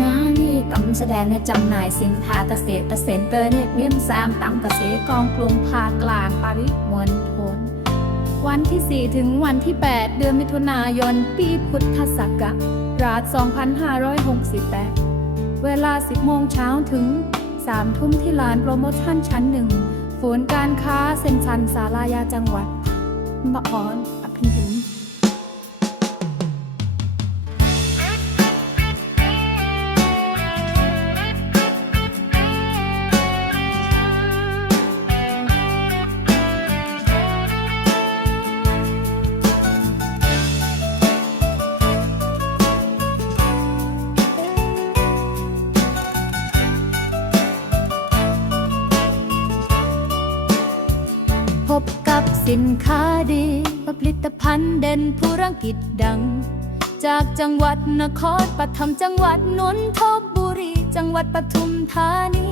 นานี่กำแสดงและจำหน่ายสินค้าเกษตรเซ็นเตอร์เน็ตเวียมสามตั้งเกษตรกองกลุ่มภาคกลางปริมณฑลวันที่ 4 ถึงวันที่ 8 เดือนมิถุนายน ปีพุทธศักราช 2568 เวลา 10 โมงเช้าถึง 3 ทุ่มที่ลานโปรโมชั่นชั้นหนึ่ง ศูนย์การค้าเซ็นทรัลสารายาจังหวัดมะออนอภิหินพ สินค้าดีผลิตภัณฑ์เด่นธุรกิจดัง จากจังหวัดนครปฐมจังหวัดนนทบุรี จังหวัดปทุมธานี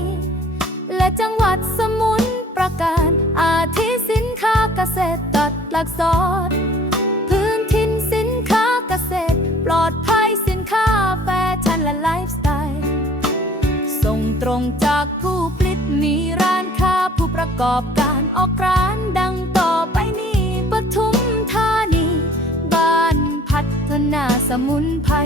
และจังหวัดสมุทรปราการ อาทิสินค้าเกษตรตัดหลักซอดพื้นถิ่นสินค้าเกษตร ปลอดภัยสินค้าแฟชั่นและไลฟ์สไตล์ ส่งตรงจากผู้ผลิตมีร้านค้าผู้ประกอบการออกร้าน สมุนไพร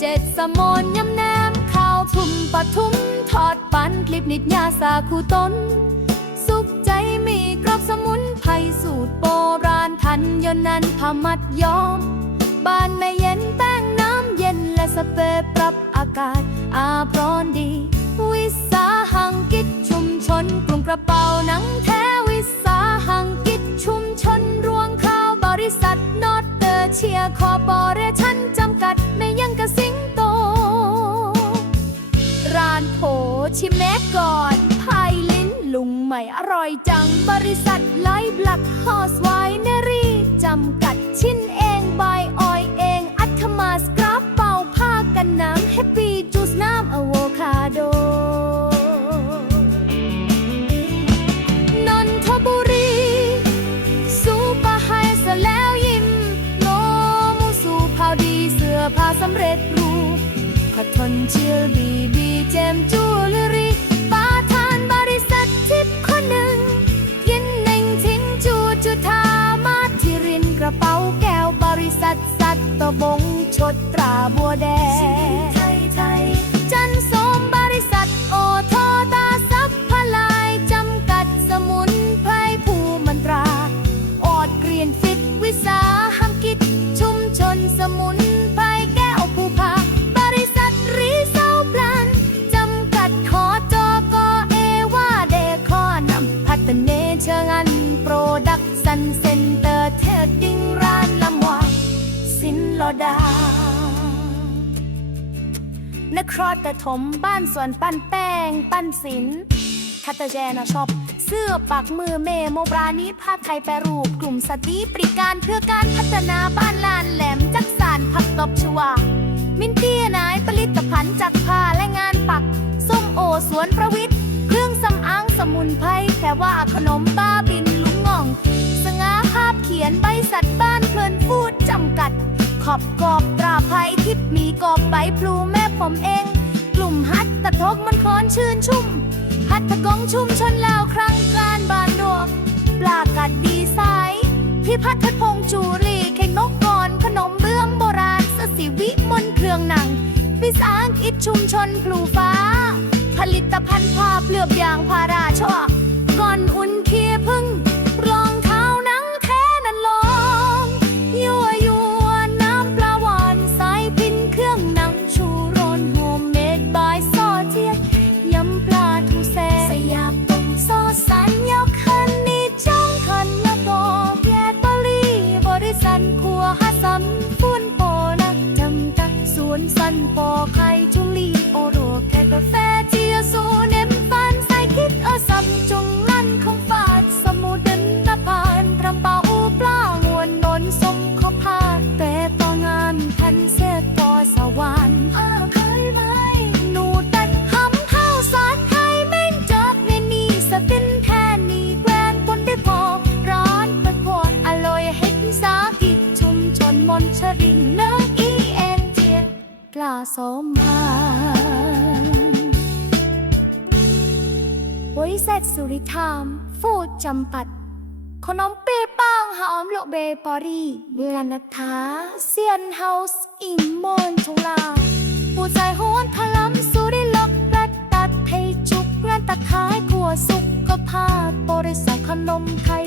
เจ็ดสมอนยำแนมข้าวทุ่มปทุมทอดปันคลิปนิดยาสาคูต้น สุขใจมีกรอบสมุนไพรสูตรโบราณทันยนนั้นพามัดย้อมบ้านไม่เย็นแป้งน้ำเย็นและสเปรย์ปรับอากาศ อาพรอนดี วิสาหังกิจชุมชนกลุ่มกระเป๋าหนังแท้ ชิมแม่ก่อนพายลิ้นลุงใหม่อร่อยจัง บริษัทไลฟ์ลักฮอสไวเนรี่จำกัดชิ้นเองบายออยเอง อัธมาสกราฟเป่าผ้ากันน้ำแฮปปี้จูสน้ำอะโวคาโดนนทบุรีซูปอร์ไฮเสแล้วยิ้มโนมูสูพาวดีเสื้อผ้าสำเร็จ รูปพัทนเชียร์บีบีเจมจูเลอรี่ปาทานบริษัททิปคนหนึ่ง ยินเน่งทิ้งจูจุธามาทิรินกระเป๋าแก้วบริษัทสัตตบงชดตราบัวแดงไทยไทยจันสมบริษัทโอโทตาซับพลายจำกัดสมุนไพรผู้มันตรา ออดเกรียนฟิตวิสาหกิจชุมชนสมุน เชิงอันโปรดักสันเซ็นเตอร์เทดดิ้งร้านลำวาสินโลดานครปฐมบ้านสวนปั้นแป้ง ปั้นศิลป์คัตเตอร์แจนะชอบ เสื้อปักมือเมโมบรานิผ้าไทยแปรรูปกลุ่มสตรีบริการเพื่อการพัฒนาบ้านลานแหลมจักสานผักตบชวามินเตียนายผลิตภัณฑ์จากผ้าและงานปัก ส้มโอสวนประวิทย นไพรแค่ว่าขนมบ้าบินลุงง่อง สง่าภาพเขียนใบสัตว์บ้านเพลินพูดจำกัด ขอบกอบตราภัยทิพมีกอบใบพลูแม่ผมเอง กลุ่มฮัตตะทกมันคอนชื่นชุ่ม ฮัตตะกองชุ่มชนแล้วครั้งการบานดวกปลากัดดีไซน์พิพัฒน์พงจูรีเข่งนกกรขนมเบื้องโบราณสสิวิมนต์เครื่องหนัง วิสาหกิจชุมชนพลูฟ้า ผลิตภัณฑ์ผ้าเปลือกยางพาราชอกก่อนอุ่นเคียพึ่ง สมพันบริษัทสุริธรรม ฟูดจำปัด ขนมเปีปังหอมโลเบปอรี่ลานาทาเซียนเฮาส์อิงมอนทงลาปูใจโหนพลัมสุริลกแรกตัดไทยจุกงานตะขายขัวสุขภาพบริษัทขนมไทย